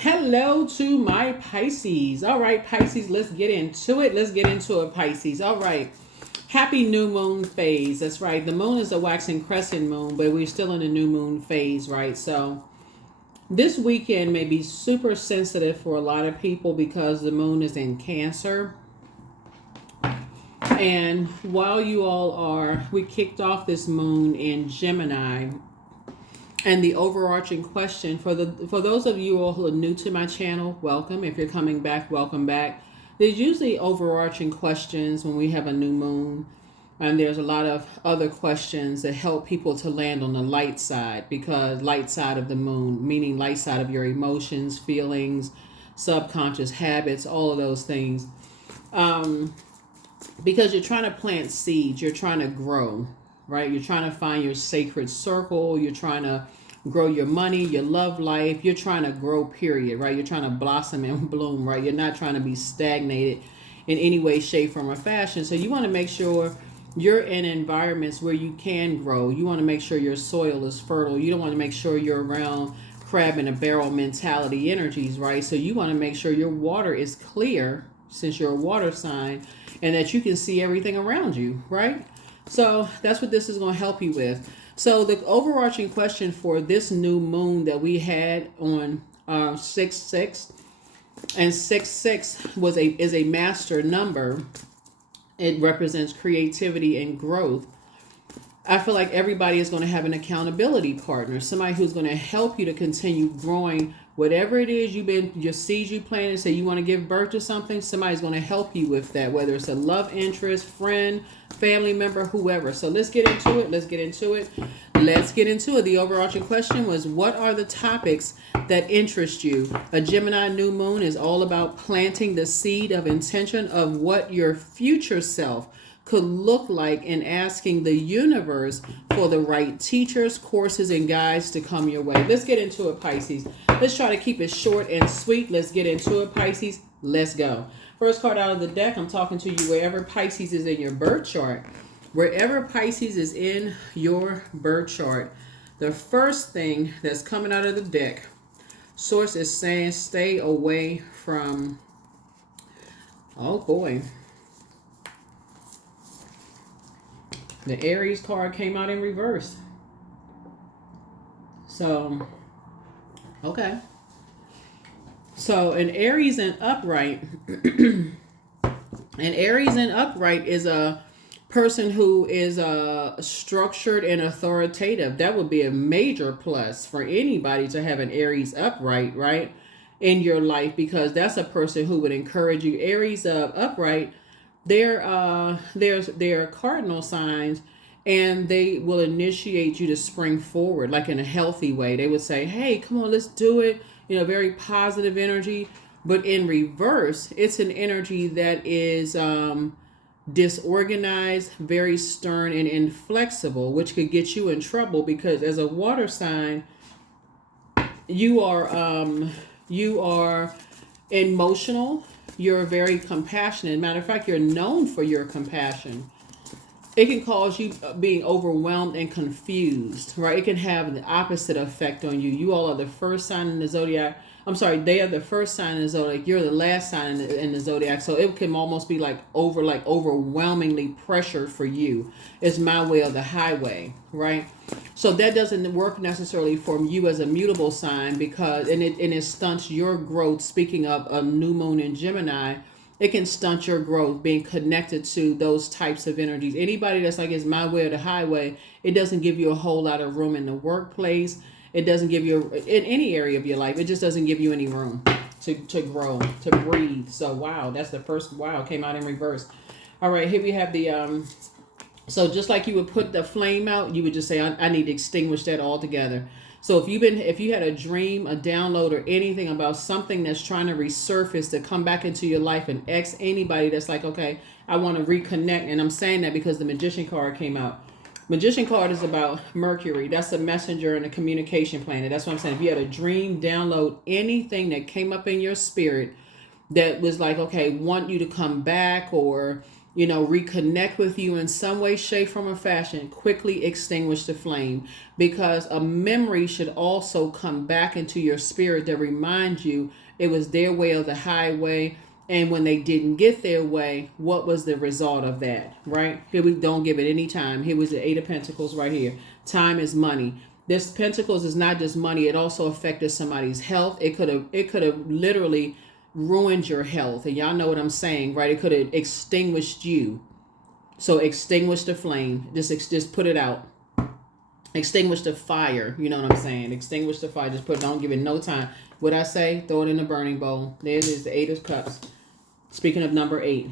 Hello to my Pisces. All right, Pisces, let's get into it. Let's get into it, Pisces. All right. Happy new moon phase. That's right. The moon is a waxing crescent moon, but we're still in the new moon phase, right? So this weekend may be super sensitive for a lot of people because the moon is in Cancer. And while you all we kicked off this moon in Gemini. And the overarching question for those of you all who are new to my channel, welcome. If you're coming back, welcome back. There's usually overarching questions when we have a new moon, and there's a lot of other questions that help people to land on the light side, because light side of the moon, meaning light side of your emotions, feelings, subconscious habits, all of those things. Because you're trying to plant seeds, you're trying to grow, right? You're trying to find your sacred circle. You're trying to grow your money, your love life. You're trying to grow, period, right? You're trying to blossom and bloom, right? You're not trying to be stagnated in any way, shape, form, or fashion. So you want to make sure you're in environments where you can grow. You want to make sure your soil is fertile. You don't want to make sure you're around crab in a barrel mentality energies, right? So you want to make sure your water is clear, since you're a water sign, and that you can see everything around you, right? So that's what this is going to help you with. So the overarching question for this new moon that we had on 6/6, and 6/6 is a master number. It represents creativity and growth. I feel like everybody is going to have an accountability partner, somebody who's going to help you to continue growing whatever it is your seeds you planted. Say you want to give birth to something, somebody's going to help you with that, whether it's a love interest, friend, family member, whoever. So let's get into it. The overarching question was, what are the topics that interest you? A Gemini new moon is all about planting the seed of intention of what your future self could look like, and asking the universe for the right teachers, courses, and guides to come your way. Let's get into it, Pisces. Let's try to keep it short and sweet. Let's get into it, Pisces. Let's go. First card out of the deck, I'm talking to you wherever Pisces is in your birth chart. Wherever Pisces is in your birth chart, the first thing that's coming out of the deck, Source is saying stay away from, oh boy, the Aries card came out in reverse. So, okay. So an Aries in upright, is a person who is structured and authoritative. That would be a major plus for anybody to have an Aries upright, right, in your life, because that's a person who would encourage you. Aries upright, they're cardinal signs, and they will initiate you to spring forward, like in a healthy way. They would say, hey, come on, let's do it. Very positive energy. But in reverse, it's an energy that is disorganized, very stern and inflexible, which could get you in trouble, because as a water sign, you are emotional. You're very compassionate. Matter of fact, you're known for your compassion. It can cause you being overwhelmed and confused, right? It can have the opposite effect on you. You all are the first sign in the zodiac. They are the first sign in the zodiac. You're the last sign in the zodiac. So it can almost be like overwhelmingly pressure for you. It's my way or the highway, right? So that doesn't work necessarily for you as a mutable sign, because it stunts your growth. Speaking of a new moon in Gemini, it can stunt your growth being connected to those types of energies. Anybody that's like, it's my way or the highway, it doesn't give you a whole lot of room in the workplace. It doesn't give you, in any area of your life, it just doesn't give you any room to grow, to breathe. So, wow, that's the first, wow, came out in reverse. All right, here we have the, so just like you would put the flame out, you would just say, I need to extinguish that altogether. So if you had a dream, a download, or anything about something that's trying to resurface to come back into your life, and anybody that's like, okay, I want to reconnect. And I'm saying that because the Magician card came out. Magician card is about Mercury. That's a messenger and a communication planet. That's what I'm saying. If you had a dream, download, anything that came up in your spirit that was like, okay, want you to come back, or reconnect with you in some way, shape, form, or fashion, quickly extinguish the flame. Because a memory should also come back into your spirit that reminds you it was their way or the highway. And when they didn't get their way, what was the result of that, right? Here we don't give it any time. Here was the Eight of Pentacles right here. Time is money. This Pentacles is not just money. It also affected somebody's health. It could have literally ruined your health. And y'all know what I'm saying, right? It could have extinguished you. So extinguish the flame. Just put it out. Extinguish the fire. You know what I'm saying? Extinguish the fire. Just don't give it no time. What I say, throw it in the burning bowl. There it is, the Eight of Cups. Speaking of number 8,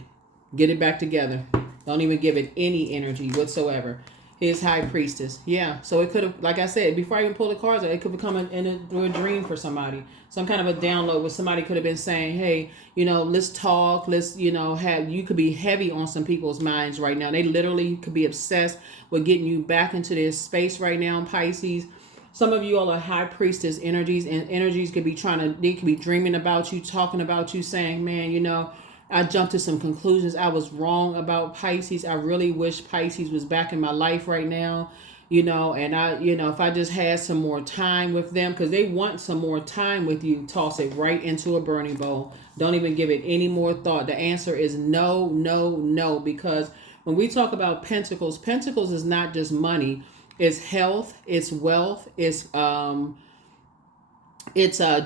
get it back together. Don't even give it any energy whatsoever. Here's High Priestess. Yeah, so it could have, like I said, before I even pull the cards out, it could become through a dream for somebody. Some kind of a download where somebody could have been saying, hey, let's talk. Let's, you could be heavy on some people's minds right now. They literally could be obsessed with getting you back into this space right now, Pisces. Some of you all are High Priestess energies, and energies could be they could be dreaming about you, talking about you, saying, man, I jumped to some conclusions. I was wrong about Pisces. I really wish Pisces was back in my life right now, and if I just had some more time with them, because they want some more time with you, toss it right into a burning bowl. Don't even give it any more thought. The answer is no, no, no, because when we talk about Pentacles is not just money. It's health, it's wealth, it's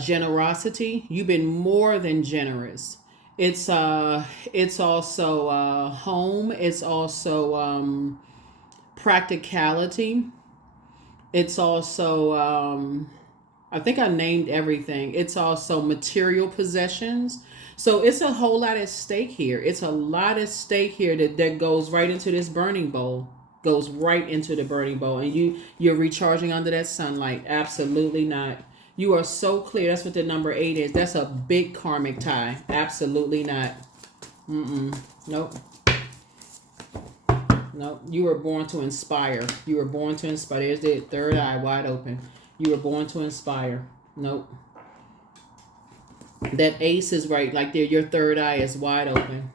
generosity. You've been more than generous. It's also home. It's also practicality. It's also I think I named everything. It's also material possessions. So it's a whole lot at stake here. It's a lot at stake here that goes right into this burning bowl. Goes right into the burning bowl, and you're recharging under that sunlight. Absolutely not. You are so clear. That's what the number 8 is. That's a big karmic tie. Absolutely not. Nope. Nope. You were born to inspire. You were born to inspire. There's the third eye wide open. You were born to inspire. Nope. That ace is right. Like there, your third eye is wide open.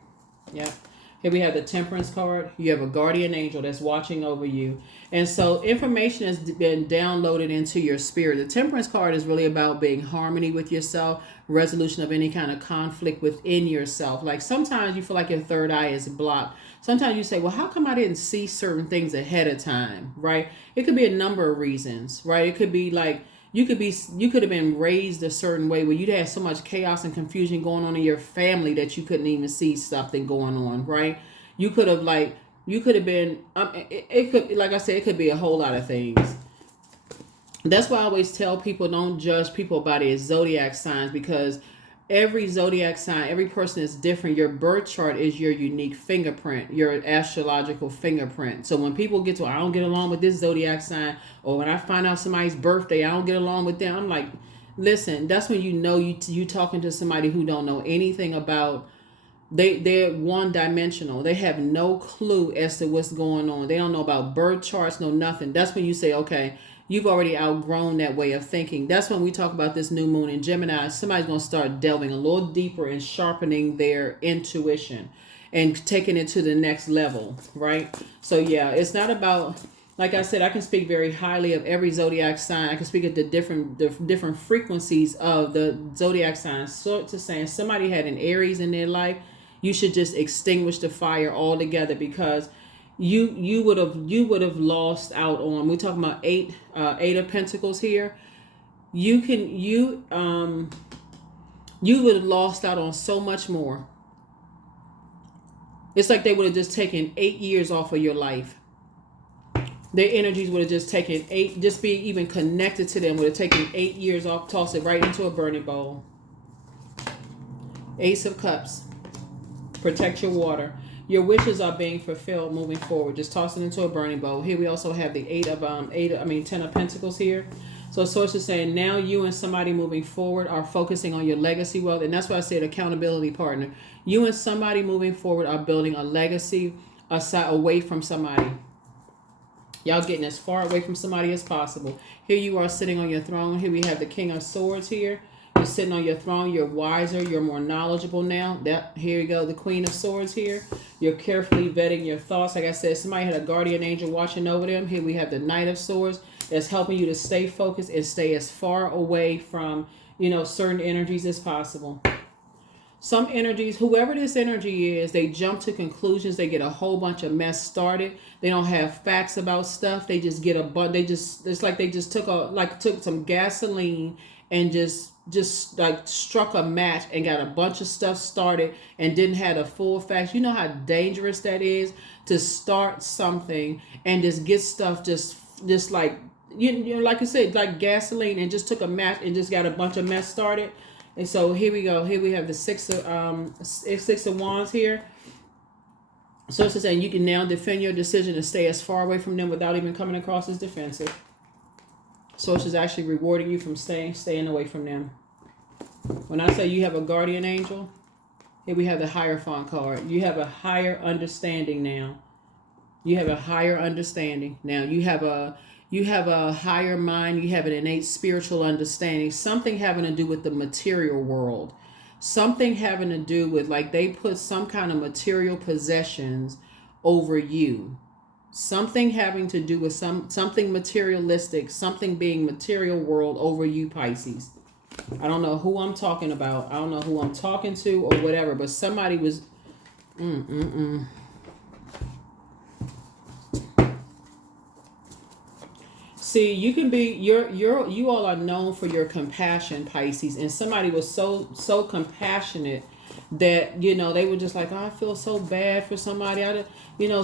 Yep. Here we have the Temperance card. You have a guardian angel that's watching over you. And so information has been downloaded into your spirit. The Temperance card is really about being harmony with yourself, resolution of any kind of conflict within yourself. Like sometimes you feel like your third eye is blocked. Sometimes you say, well, how come I didn't see certain things ahead of time, right? It could be a number of reasons, right? It could be like, you could have been raised a certain way where you'd had so much chaos and confusion going on in your family that you couldn't even see something going on, right? You could have been, it could, like I said, it could be a whole lot of things. That's why I always tell people, don't judge people by their zodiac signs, because every zodiac sign, every person is different. Your birth chart is your unique fingerprint, your astrological fingerprint. So when people get to, I don't get along with this zodiac sign, or when I find out somebody's birthday, I don't get along with them. I'm like, listen, that's when you talking to somebody who don't know anything about, they're one-dimensional. They have no clue as to what's going on. They don't know about birth charts, no nothing. That's when you say, okay, you've already outgrown that way of thinking. That's when we talk about this new moon in Gemini. Somebody's going to start delving a little deeper and sharpening their intuition and taking it to the next level, right? So yeah, it's not about, like I said, I can speak very highly of every zodiac sign. I can speak at the different frequencies of the zodiac signs. So to saying somebody had an Aries in their life, you should just extinguish the fire altogether, because you would have lost out on, we're talking about eight of Pentacles here. You would have lost out on so much more. It's like they would have just taken 8 years off of your life. Their energies would have just taken just being even connected to them would have taken 8 years off, toss it right into a burning bowl. Ace of Cups. Protect your water. Your wishes are being fulfilled moving forward. Just toss it into a burning bowl. Here we also have the 10 of Pentacles here. So Source is saying now you and somebody moving forward are focusing on your legacy wealth. And that's why I said accountability partner. You and somebody moving forward are building a legacy away from somebody. Y'all getting as far away from somebody as possible. Here you are sitting on your throne. Here we have the King of Swords here. You're sitting on your throne. You're wiser. You're more knowledgeable now. Here you go. The Queen of Swords here. You're carefully vetting your thoughts. Like I said, somebody had a guardian angel watching over them. Here we have the Knight of Swords that's helping you to stay focused and stay as far away from, certain energies as possible. Some energies, whoever this energy is, they jump to conclusions. They get a whole bunch of mess started. They don't have facts about stuff. They just get it's like they just took some gasoline and just like struck a match and got a bunch of stuff started and didn't have the full facts. You know how dangerous that is to start something and just get stuff just like, like I said, like gasoline, and just took a match and just got a bunch of mess started. And so here we go. Here we have the Six of Wands here. So it's saying you can now defend your decision to stay as far away from them without even coming across as defensive. So it's actually rewarding you from staying away from them. When I say you have a guardian angel, here we have the Hierophant card. You have a higher understanding now. You have a higher understanding now. You have a higher mind. You have an innate spiritual understanding. Something having to do with the material world. Something having to do with, like, they put some kind of material possessions over you. Something having to do with something materialistic, something being material world over you, Pisces. I don't know who I'm talking about. I don't know who I'm talking to or whatever, but somebody was... See, you can be you all are known for your compassion, Pisces, and somebody was so compassionate that they were just like, oh, I feel so bad for somebody,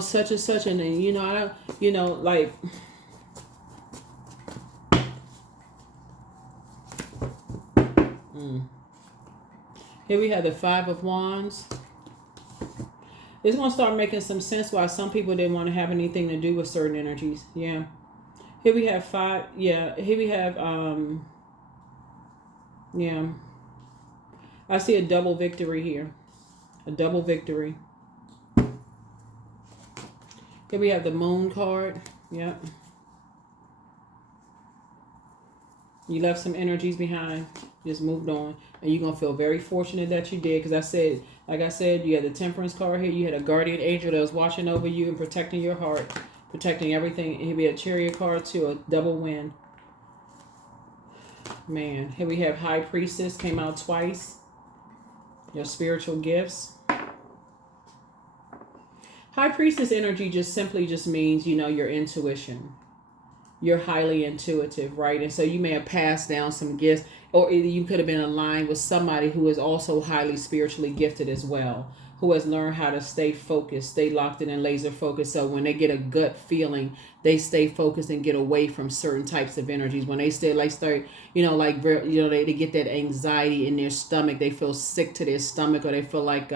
such and such, and I don't, like. Here we have the Five of Wands. It's gonna start making some sense why some people didn't want to have anything to do with certain energies. Yeah. Here we have five. Yeah. Here we have, yeah. I see a double victory here. A double victory. Here we have the Moon card. Yep. You left some energies behind. Just moved on. And you're going to feel very fortunate that you did. Because like I said, you had the Temperance card here. You had a guardian angel that was watching over you and protecting your heart. Protecting everything. Here we have a Chariot card too, a double win. Man, here we have High Priestess, came out twice. Your spiritual gifts. High Priestess energy just simply means, your intuition. You're highly intuitive, right? And so you may have passed down some gifts, or either you could have been aligned with somebody who is also highly spiritually gifted as well, who has learned how to stay focused, stay locked in and laser focused. So when they get a gut feeling, they stay focused and get away from certain types of energies. When they they get that anxiety in their stomach, they feel sick to their stomach, or they feel like,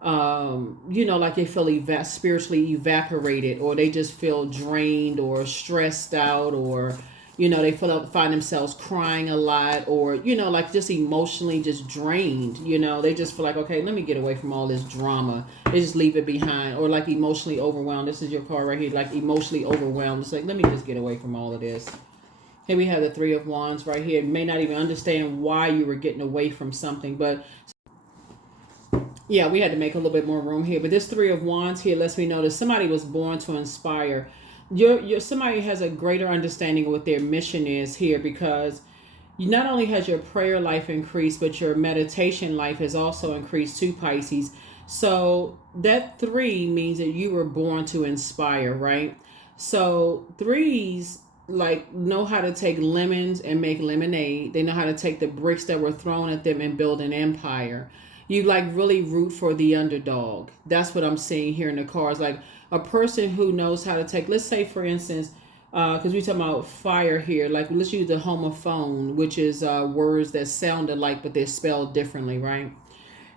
like they feel spiritually evaporated, or they just feel drained or stressed out, or they find themselves crying a lot, or like just emotionally just drained. They just feel like, okay, let me get away from all this drama. They just leave it behind. Or like emotionally overwhelmed. This is your card right here, like emotionally overwhelmed. It's like, let me just get away from all of this. Here we have the Three of Wands right here. You may not even understand why you were getting away from something, but yeah, we had to make a little bit more room here. But this Three of Wands here lets me know that somebody was born to inspire. Somebody has a greater understanding of what their mission is here, because not only has your prayer life increased, but your meditation life has also increased too, Pisces. So that 3 means that you were born to inspire, right? So 3s know how to take lemons and make lemonade. They know how to take the bricks that were thrown at them and build an empire. You really root for the underdog. That's what I'm seeing here in the cards. Like a person who knows how to take, let's say for instance, because we're talking about fire here, like let's use the homophone, which is words that sound alike but they're spelled differently, right?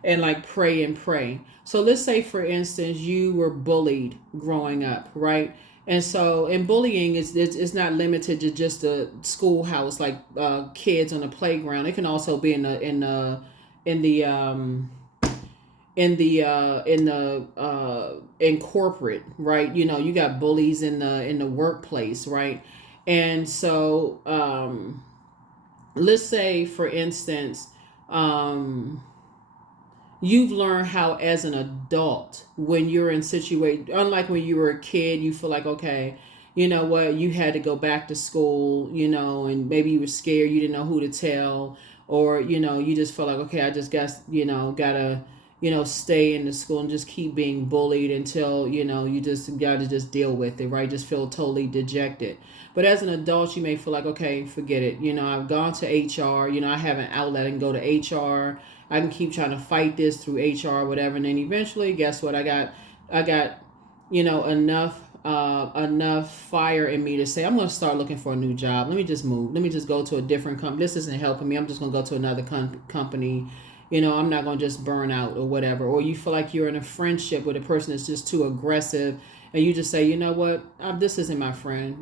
And like pray and pray. So let's say for instance you were bullied growing up, right? And so, and bullying is not limited to just the schoolhouse, like kids on the playground. It can also be in corporate, right? You got bullies in the workplace, right? And so let's say, for instance, um, you've learned how as an adult, when you're in situation, unlike when you were a kid, you feel like, okay, you know what, you had to go back to school, and maybe you were scared, you didn't know who to tell, or you just felt like, okay, I just got, gotta, stay in the school and just keep being bullied until you just gotta just deal with it, right? Just feel totally dejected. But as an adult, you may feel like, okay, forget it, I've gone to HR, I have an outlet and go to HR. I can keep trying to fight this through HR or whatever, and then eventually, guess what? I got, enough fire in me to say I'm going to start looking for a new job. Let me just move. Let me just go to a different company. This isn't helping me. I'm just going to go to another company. I'm not going to just burn out or whatever. Or you feel like you're in a friendship with a person that's just too aggressive, and you just say, you know what, this isn't my friend.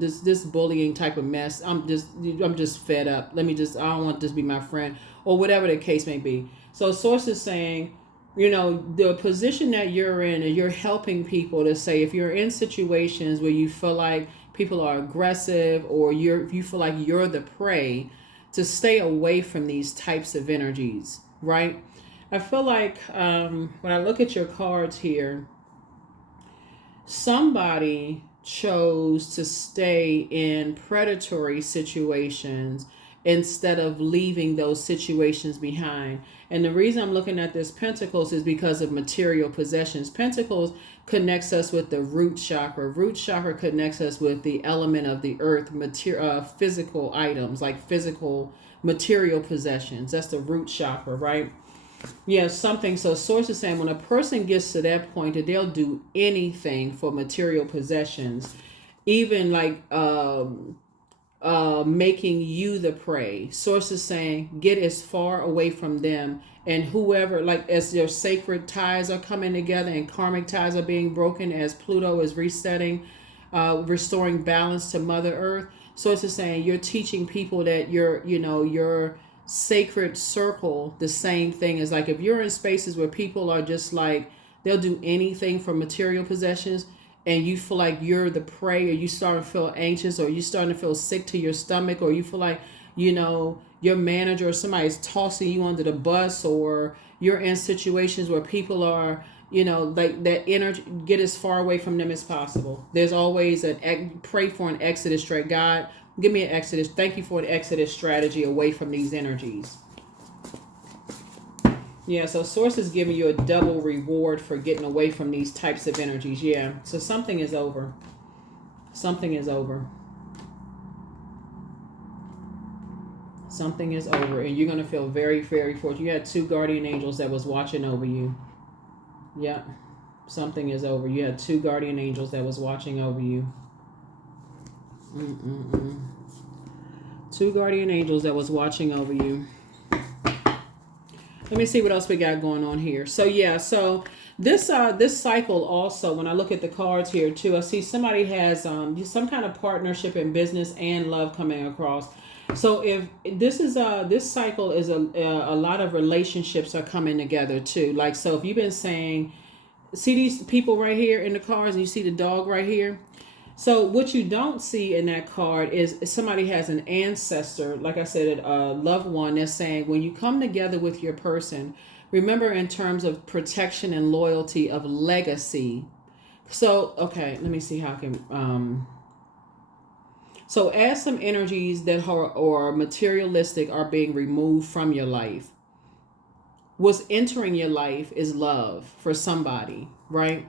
This bullying type of mess. I'm just fed up. I don't want this to be my friend, or whatever the case may be. So source is saying, the position that you're in, and you're helping people to say, if you're in situations where you feel like people are aggressive, or you feel like you're the prey, to stay away from these types of energies, right? I feel like when I look at your cards here, somebody chose to stay in predatory situations instead of leaving those situations behind. And the reason I'm looking at this Pentacles is because of material possessions. Pentacles connects us with the root chakra. Root chakra connects us with the element of the earth, physical items, like physical material possessions. That's the root chakra, right? Yeah, something. So source is saying when a person gets to that point that they'll do anything for material possessions, even like making you the prey. Source is saying get as far away from them, and whoever, like as their sacred ties are coming together and karmic ties are being broken, as Pluto is resetting, restoring balance to Mother Earth. Source is saying you're teaching people that your sacred circle, the same thing as, like, if you're in spaces where people are just like they'll do anything for material possessions, and you feel like you're the prey, or you start to feel anxious, or you starting to feel sick to your stomach, or you feel like your manager or somebody's tossing you under the bus, or you're in situations where people are like that energy, get as far away from them as possible. There's always pray for an exodus straight. God, give me an exodus. Thank you for an exodus strategy away from these energies. Yeah, so source is giving you a double reward for getting away from these types of energies. Yeah, so something is over. Something is over. Something is over, and you're going to feel very, very fortunate. You had 2 guardian angels that was watching over you. Yeah, something is over. You had 2 guardian angels that was watching over you. 2 guardian angels that was watching over you. Let me see what else we got going on here. So yeah, so this cycle also, when I look at the cards here too, I see somebody has some kind of partnership in business and love coming across. So if this is this cycle is a lot of relationships are coming together too. Like, so if you've been saying, see these people right here in the cards, and you see the dog right here. So what you don't see in that card is somebody has an ancestor, like I said, a loved one that's saying, when you come together with your person, remember in terms of protection and loyalty, of legacy. So, okay, let me see how I can... So as some energies that are materialistic are being removed from your life, what's entering your life is love for somebody, right?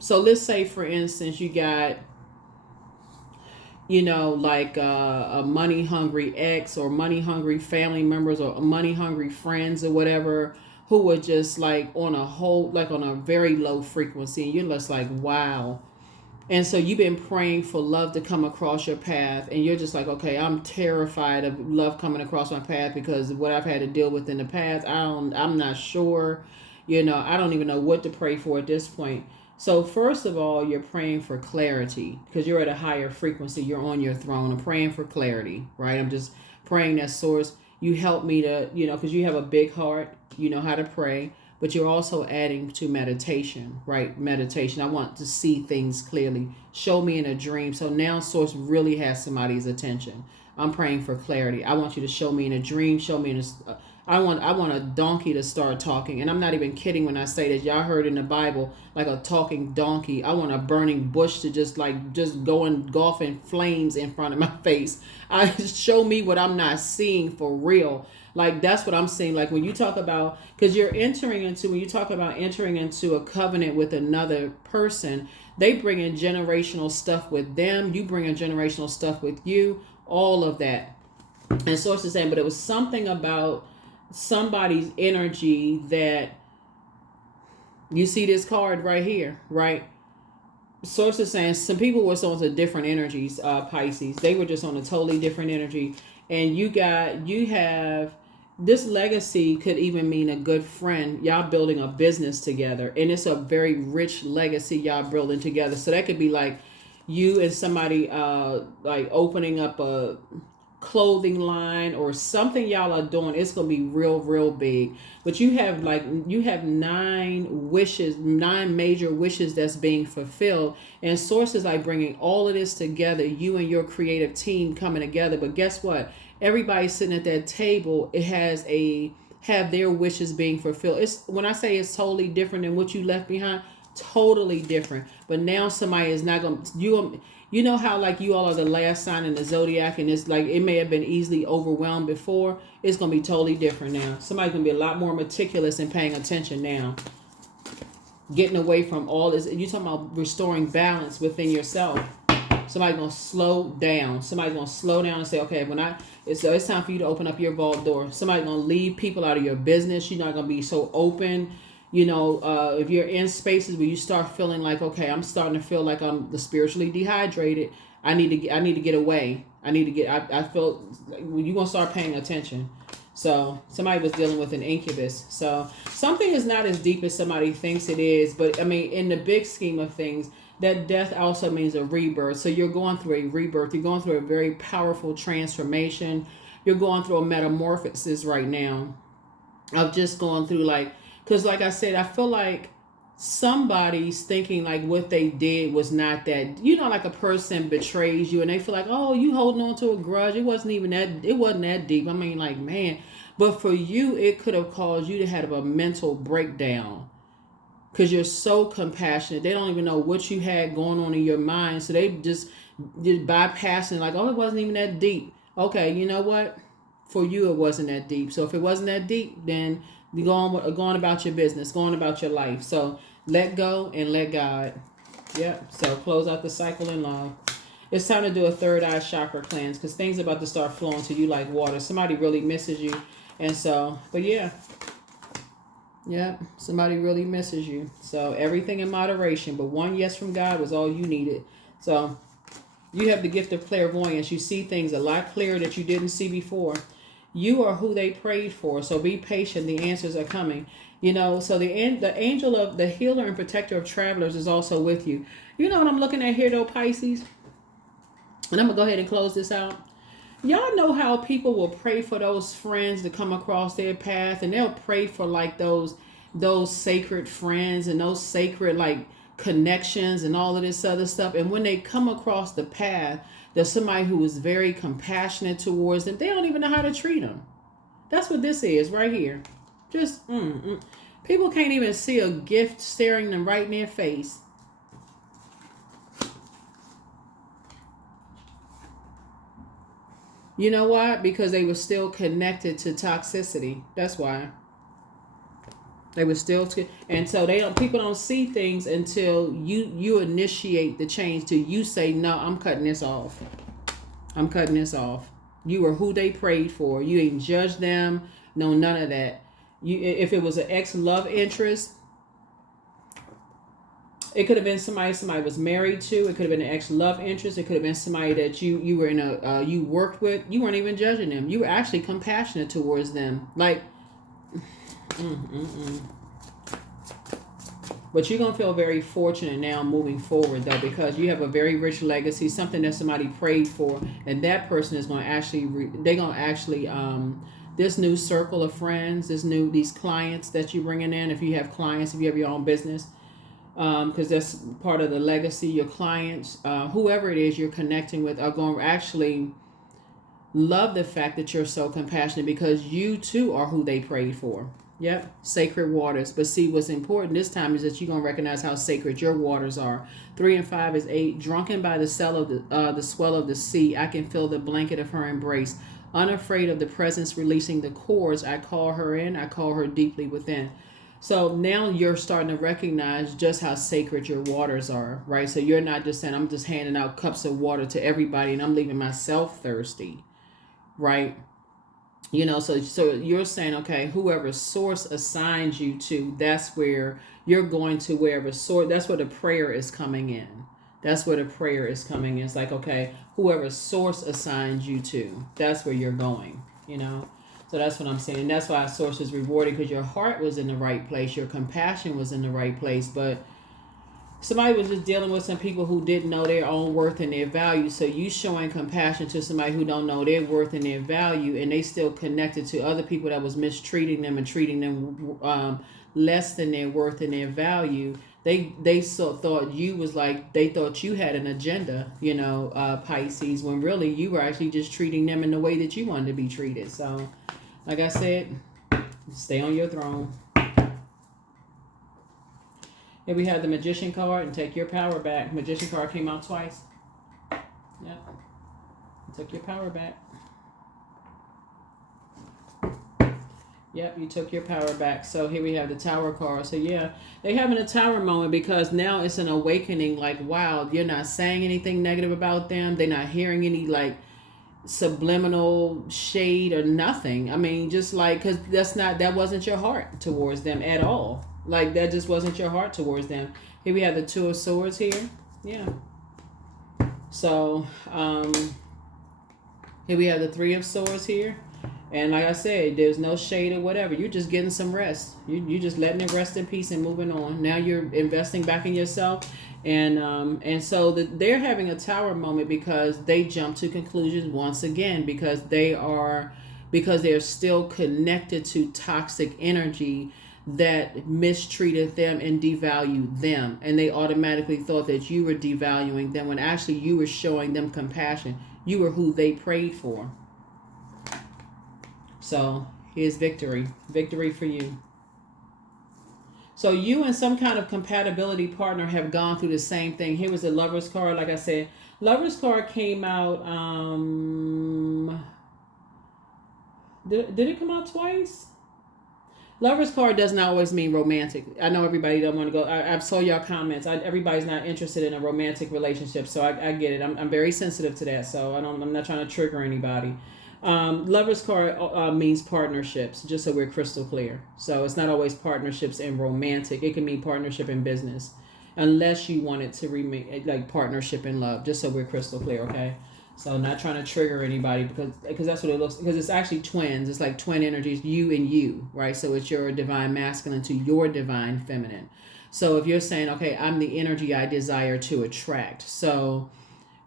So let's say, for instance, you got, like a money hungry ex, or money hungry family members, or money hungry friends, or whatever, who are just like on a very low frequency. And you're just like, wow. And so you've been praying for love to come across your path, and you're just like, okay, I'm terrified of love coming across my path because of what I've had to deal with in the past. I'm not sure, I don't even know what to pray for at this point. So first of all, you're praying for clarity because you're at a higher frequency. You're on your throne. I'm praying for clarity, right? I'm just praying that source, you help me to, because you have a big heart, you know how to pray. but you're also adding to meditation, right? Meditation. I want to see things clearly. Show me in a dream. So now source really has somebody's attention. I'm praying for clarity. I want you to show me in a dream. Show me in a. I want a donkey to start talking, and I'm not even kidding when I say this. Y'all heard in the Bible like a talking donkey. I want a burning bush to just go and engulf in flames in front of my face. I show me what I'm not seeing for real. Like that's what I'm saying. Like when you talk about, because when you talk about entering into a covenant with another person, they bring in generational stuff with them. You bring in generational stuff with you. All of that. And source is saying, but it was something about somebody's energy that you see this card right here, right? Source is saying some people were on to different energies, Pisces. They were just on a totally different energy. And you have this legacy could even mean a good friend. Y'all building a business together. And it's a very rich legacy y'all building together. So that could be like you and somebody like opening up a clothing line or something y'all are doing. It's gonna be real big. But you have 9 major wishes that's being fulfilled, and sources like bringing all of this together, you and your creative team coming together. But guess what, everybody sitting at that table, it has have their wishes being fulfilled. It's when I say it's totally different than what you left behind, totally different. But now somebody is not gonna you know how like you all are the last sign in the zodiac, and it's like it may have been easily overwhelmed before. It's gonna be totally different now. Somebody's gonna be a lot more meticulous and paying attention now. Getting away from all this. You talking about restoring balance within yourself. Somebody's gonna slow down. Somebody's gonna slow down and say, okay, it's time for you to open up your vault door. Somebody's gonna leave people out of your business. You're not gonna be so open. You know, if you're in spaces where you start feeling like, okay, I'm starting to feel like I'm spiritually dehydrated. I need to get away. I feel like you're going to start paying attention. So somebody was dealing with an incubus. So something is not as deep as somebody thinks it is. But I mean, in the big scheme of things, that death also means a rebirth. So you're going through a rebirth. You're going through a very powerful transformation. You're going through a metamorphosis right now of just going through because like I said, I feel like somebody's thinking like what they did was not that, like a person betrays you and they feel like, oh, you holding on to a grudge. It wasn't that deep. I mean, like, man, but for you, it could have caused you to have a mental breakdown because you're so compassionate. They don't even know what you had going on in your mind. So they just bypassing like, oh, it wasn't even that deep. Okay, you know what? For you, it wasn't that deep. So if it wasn't that deep, then you go on about your business, going about your life. So let go and let God. Yep. So close out the cycle in love. It's time to do a third eye chakra cleanse because things are about to start flowing to you like water. Somebody really misses you. And so, but yeah. Yep. Somebody really misses you. So everything in moderation. But one yes from God was all you needed. So you have the gift of clairvoyance. You see things a lot clearer that you didn't see before. You are who they prayed for. So be patient. The answers are coming. So the angel of the healer and protector of travelers is also with you. You know what I'm looking at here though, Pisces? And I'm going to go ahead and close this out. Y'all know how people will pray for those friends to come across their path, and they'll pray for like those sacred friends and those sacred like connections and all of this other stuff. And when they come across the path, there's somebody who is very compassionate towards them. They don't even know how to treat them. That's what this is right here. Just, people can't even see a gift staring them right in their face. You know why? Because they were still connected to toxicity. That's why. They were still, and so people don't see things until you initiate the change. Till you say, no, I'm cutting this off. I'm cutting this off. You are who they prayed for. You ain't judged them. No, none of that. If it was an ex-love interest, it could have been somebody was married to. It could have been an ex-love interest. It could have been somebody that you were in you worked with. You weren't even judging them. You were actually compassionate towards them. Like, But you're going to feel very fortunate now moving forward, though, because you have a very rich legacy, something that somebody prayed for, and that person is going to actually, this new circle of friends, these clients that you're bringing in. If you have clients, if you have your own business, because that's part of the legacy. Your clients, whoever it is you're connecting with, are going to actually love the fact that you're so compassionate, because you too are who they prayed for. Yep, sacred waters. But see, what's important this time is that you're going to recognize how sacred your waters are. 3 and 5 is 8. Drunken by the swell of the sea, I can feel the blanket of her embrace. Unafraid of the presence releasing the cords, I call her in, I call her deeply within. So now you're starting to recognize just how sacred your waters are, right? So you're not just saying, I'm just handing out cups of water to everybody and I'm leaving myself thirsty, right? You know, so you're saying, okay, whoever source assigns you to, that's where you're going to, wherever source, that's where the prayer is coming in. That's where the prayer is coming in. It's like, okay, whoever source assigns you to, that's where you're going, you know. So that's what I'm saying. And that's why source is rewarding, because your heart was in the right place. Your compassion was in the right place. But somebody was just dealing with some people who didn't know their own worth and their value. So you showing compassion to somebody who don't know their worth and their value, and they still connected to other people that was mistreating them and treating them less than their worth and their value. They so thought you was like, they thought you had an agenda, you know, Pisces, when really you were actually just treating them in the way that you wanted to be treated. So like I said, stay on your throne. Here we have the Magician card, and take your power back. Magician card came out twice. Yep. Took your power back. Yep, you took your power back. So here we have the Tower card. So yeah, they're having a Tower moment, because now it's an awakening. Like, wow, you're not saying anything negative about them. They're not hearing any like subliminal shade or nothing. I mean, just like, because that wasn't your heart towards them at all. Like, that just wasn't your heart towards them. Here we have the Two of Swords here. Yeah. So, here we have the Three of Swords here. And like I said, there's no shade or whatever. You're just getting some rest. You're just letting it rest in peace and moving on. Now you're investing back in yourself. And so they're having a Tower moment, because they jump to conclusions once again, because they're still connected to toxic energy that mistreated them and devalued them, and they automatically thought that you were devaluing them, when actually you were showing them compassion. You were who they prayed for. So here's victory for you. So you and some kind of compatibility partner have gone through the same thing. Here was the Lover's card. Like I said, Lover's card came out, did it come out twice? Lover's card does not always mean romantic. I know everybody don't want to go. I saw y'all comments. Everybody's not interested in a romantic relationship, so I get it. I'm very sensitive to that, so I'm not trying to trigger anybody. Lover's card means partnerships, just so we're crystal clear. So it's not always partnerships and romantic. It can mean partnership in business, unless you want it to remain like partnership in love, just so we're crystal clear, okay? So not trying to trigger anybody, because that's what it looks, because it's actually twins. It's like twin energies, you and you, right? So it's your divine masculine to your divine feminine. So if you're saying, okay, I'm the energy I desire to attract. So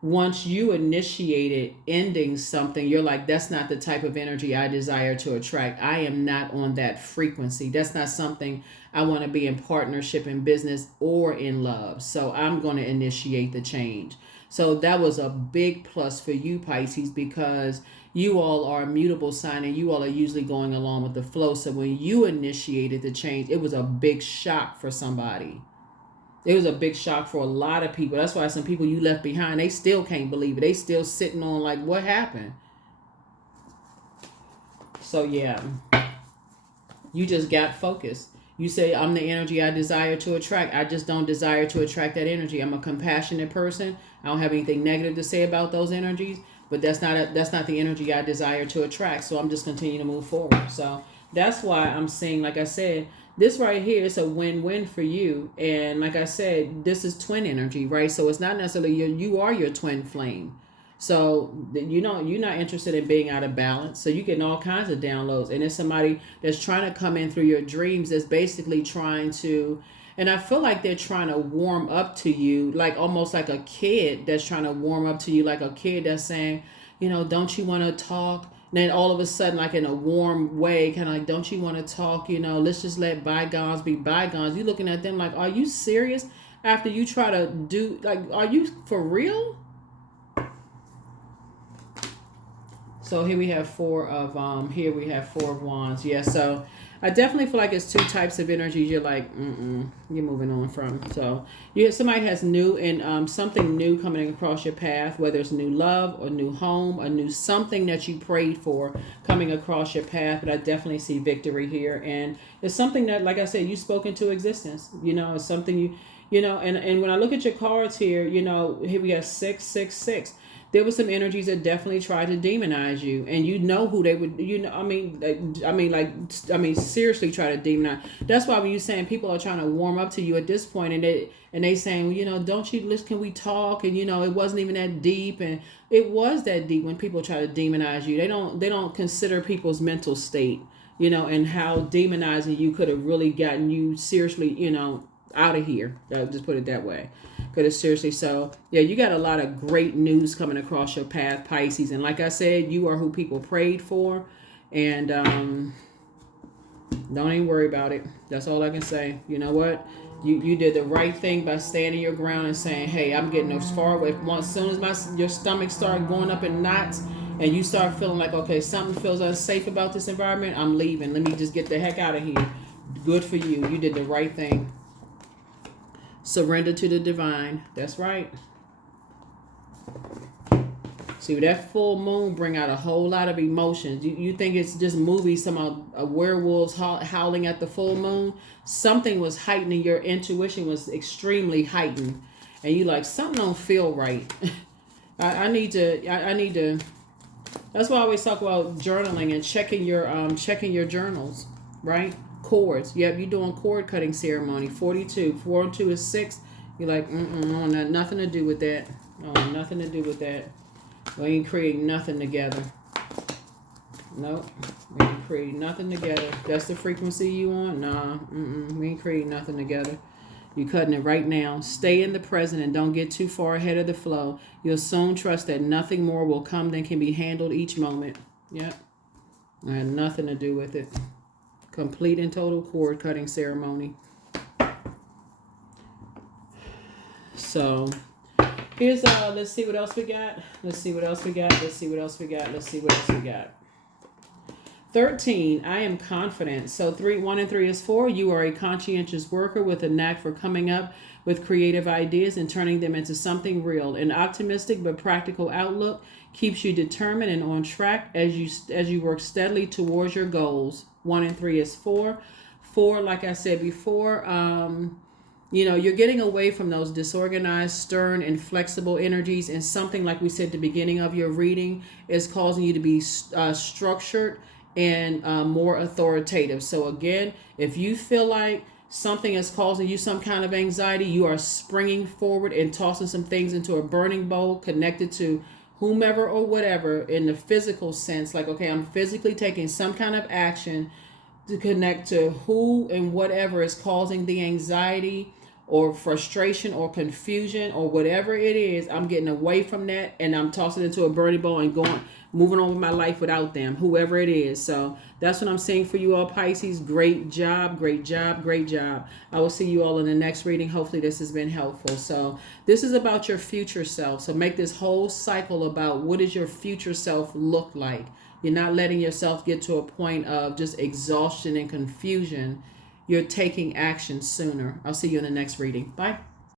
once you initiated ending something, you're like, that's not the type of energy I desire to attract. I am not on that frequency. That's not something I want to be in partnership in business or in love. So I'm going to initiate the change. So that was a big plus for you, Pisces, because you all are a mutable sign and you all are usually going along with the flow. So when you initiated the change, it was a big shock for somebody. It was a big shock for a lot of people. That's why some people you left behind, they still can't believe it. They still sitting on like, what happened? So yeah, you just got focused. You say, I'm the energy I desire to attract. I just don't desire to attract that energy. I'm a compassionate person. I don't have anything negative to say about those energies, but that's not the energy I desire to attract. So I'm just continuing to move forward. So that's why I'm saying, like I said, this right here is a win-win for you. And like I said, this is twin energy, right? So it's not necessarily you are your twin flame. So you're not interested in being out of balance. So you're getting all kinds of downloads. And it's somebody that's trying to come in through your dreams that's basically trying to, and I feel like they're trying to warm up to you, like almost like a kid that's trying to warm up to you, like a kid that's saying, don't you want to talk? then all of a sudden, like in a warm way, kind of like, don't you want to talk? Let's just let bygones be bygones. You looking at them like, are you serious? After you try to do, like, are you for real? So here we have four of wands. Yeah, so I definitely feel like it's two types of energies you're like, you're moving on from. So somebody has new and something new coming across your path, whether it's new love or new home or new something that you prayed for coming across your path. But I definitely see victory here. And it's something that, like I said, you spoke into existence. It's something and when I look at your cards here, here we have 666. There were some energies that definitely tried to demonize you, and who they would. Seriously try to demonize. That's why when you're saying people are trying to warm up to you at this point, and they saying, well, don't you listen? Can we talk? And it wasn't even that deep, and it was that deep when people try to demonize you. They don't consider people's mental state, and how demonizing you could have really gotten you seriously, out of here. I'll just put it that way. Because seriously, so yeah, you got a lot of great news coming across your path, Pisces. And like I said, you are who people prayed for. And don't even worry about it. That's all I can say. You know what? You did the right thing by standing your ground and saying, hey, I'm getting as far away. As soon as your stomach starts going up in knots and you start feeling like, okay, something feels unsafe about this environment, I'm leaving. Let me just get the heck out of here. Good for you. You did the right thing. Surrender to the divine. That's right. See, that full moon bring out a whole lot of emotions. You think it's just movies, some werewolves howling at the full moon. Something was heightening. Your intuition was extremely heightened, and you like, something don't feel right. I need to. That's why I always talk about journaling and checking your journals, right? Cords. Yep, you're doing cord cutting ceremony. 42. 4 and 2 is 6. You're like, nothing to do with that. Nothing to do with that. We ain't creating nothing together. Nope. We ain't creating nothing together. That's the frequency you on? Nah. We ain't creating nothing together. You're cutting it right now. Stay in the present and don't get too far ahead of the flow. You'll soon trust that nothing more will come than can be handled each moment. Yep. I had nothing to do with it. Complete and total cord cutting ceremony. So here's let's see what else we got. Let's see what else we got. 13, I am confident. So 1 and 3 is 4. You are a conscientious worker with a knack for coming up with creative ideas and turning them into something real. An optimistic but practical outlook keeps you determined and on track as you work steadily towards your goals. 1 and 3 is 4. 4, like I said before, you're getting away from those disorganized, stern, and flexible energies, and something like we said at the beginning of your reading is causing you to be structured and more authoritative. So again, if you feel like something is causing you some kind of anxiety, you are springing forward and tossing some things into a burning bowl connected to whomever or whatever in the physical sense. Like, okay, I'm physically taking some kind of action to connect to who and whatever is causing the anxiety or frustration or confusion or whatever it is. I'm getting away from that and I'm tossing it into a burning bowl and moving on with my life without them, whoever it is. So that's what I'm saying for you all, Pisces. Great job, great job, great job. I will see you all in the next reading. Hopefully this has been helpful. So this is about your future self. So make this whole cycle about what does your future self look like. You're not letting yourself get to a point of just exhaustion and confusion. You're taking action sooner. I'll see you in the next reading. Bye.